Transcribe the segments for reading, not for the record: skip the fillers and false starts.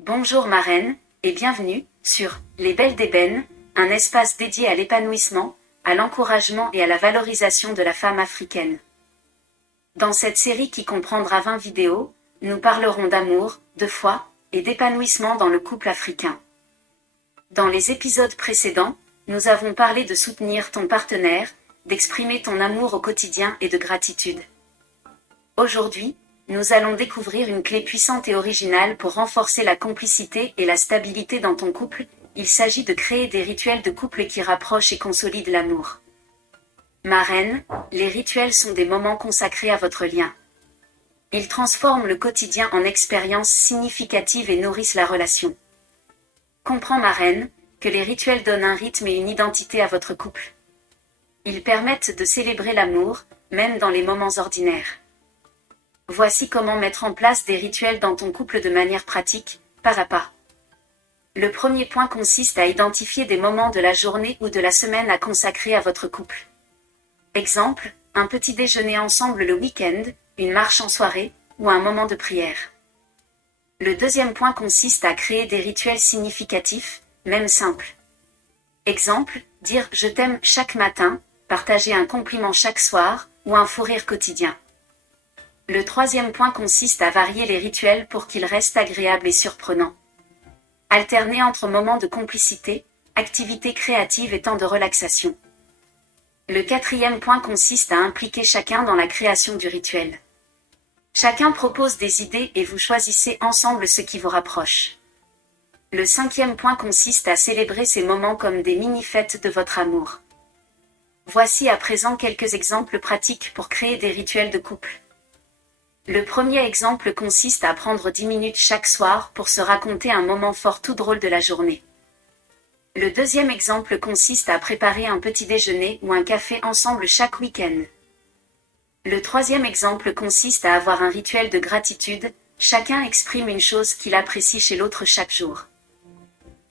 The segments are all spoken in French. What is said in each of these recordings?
Bonjour ma reine, et bienvenue sur Les Belles d'Ébène, un espace dédié à l'épanouissement, à l'encouragement et à la valorisation de la femme africaine. Dans cette série qui comprendra 20 vidéos, nous parlerons d'amour, de foi et d'épanouissement dans le couple africain. Dans les épisodes précédents, nous avons parlé de soutenir ton partenaire, d'exprimer ton amour au quotidien et de gratitude. Aujourd'hui, nous allons découvrir une clé puissante et originale pour renforcer la complicité et la stabilité dans ton couple. Il s'agit de créer des rituels de couple qui rapprochent et consolident l'amour. Ma reine, les rituels sont des moments consacrés à votre lien. Ils transforment le quotidien en expériences significatives et nourrissent la relation. Comprends, ma reine, que les rituels donnent un rythme et une identité à votre couple. Ils permettent de célébrer l'amour, même dans les moments ordinaires. Voici comment mettre en place des rituels dans ton couple de manière pratique, pas à pas. Le premier point consiste à identifier des moments de la journée ou de la semaine à consacrer à votre couple. Exemple, un petit déjeuner ensemble le week-end, une marche en soirée, ou un moment de prière. Le deuxième point consiste à créer des rituels significatifs, même simples. Exemple, dire « je t'aime » chaque matin, partager un compliment chaque soir, ou un fou rire quotidien. Le troisième point consiste à varier les rituels pour qu'ils restent agréables et surprenants. Alterner entre moments de complicité, activités créatives et temps de relaxation. Le quatrième point consiste à impliquer chacun dans la création du rituel. Chacun propose des idées et vous choisissez ensemble ce qui vous rapproche. Le cinquième point consiste à célébrer ces moments comme des mini-fêtes de votre amour. Voici à présent quelques exemples pratiques pour créer des rituels de couple. Le premier exemple consiste à prendre 10 minutes chaque soir pour se raconter un moment fort tout drôle de la journée. Le deuxième exemple consiste à préparer un petit déjeuner ou un café ensemble chaque week-end. Le troisième exemple consiste à avoir un rituel de gratitude, chacun exprime une chose qu'il apprécie chez l'autre chaque jour.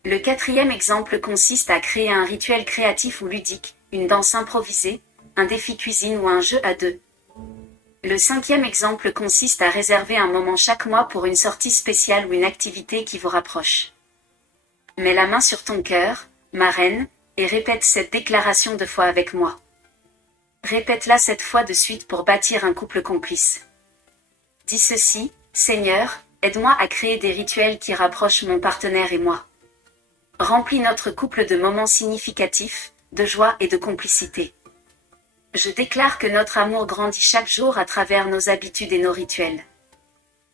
Le quatrième exemple consiste à créer un rituel créatif ou ludique, une danse improvisée, un défi cuisine ou un jeu à deux. Le cinquième exemple consiste à réserver un moment chaque mois pour une sortie spéciale ou une activité qui vous rapproche. Mets la main sur ton cœur, ma reine, et répète cette déclaration de foi avec moi. Répète-la 7 fois de suite pour bâtir un couple complice. Dis ceci, Seigneur, aide-moi à créer des rituels qui rapprochent mon partenaire et moi. Remplis notre couple de moments significatifs, de joie et de complicité. Je déclare que notre amour grandit chaque jour à travers nos habitudes et nos rituels.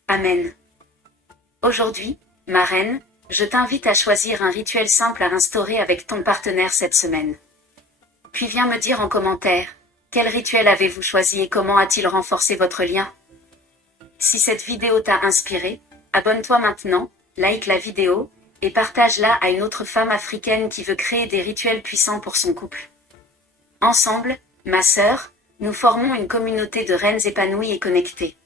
Amen. Aujourd'hui, ma reine, je t'invite à choisir un rituel simple à instaurer avec ton partenaire cette semaine. Puis viens me dire en commentaire, quel rituel avez-vous choisi et comment a-t-il renforcé votre lien? Si cette vidéo t'a inspiré, abonne-toi maintenant, like la vidéo, et partage-la à une autre femme africaine qui veut créer des rituels puissants pour son couple. Ensemble, ma sœur, nous formons une communauté de reines épanouies et connectées.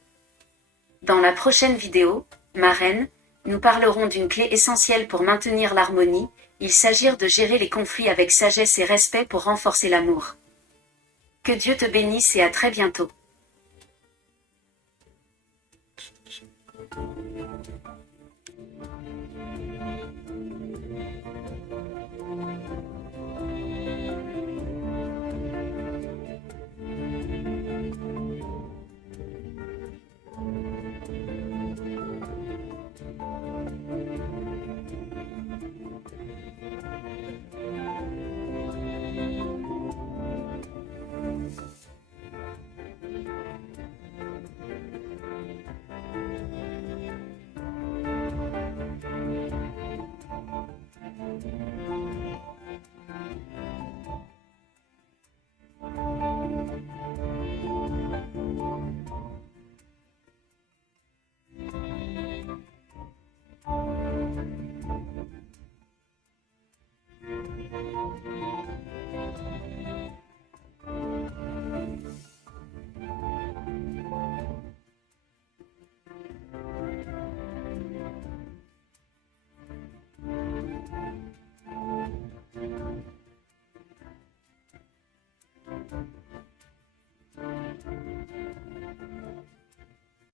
Dans la prochaine vidéo, ma reine, nous parlerons d'une clé essentielle pour maintenir l'harmonie, il s'agit de gérer les conflits avec sagesse et respect pour renforcer l'amour. Que Dieu te bénisse et à très bientôt.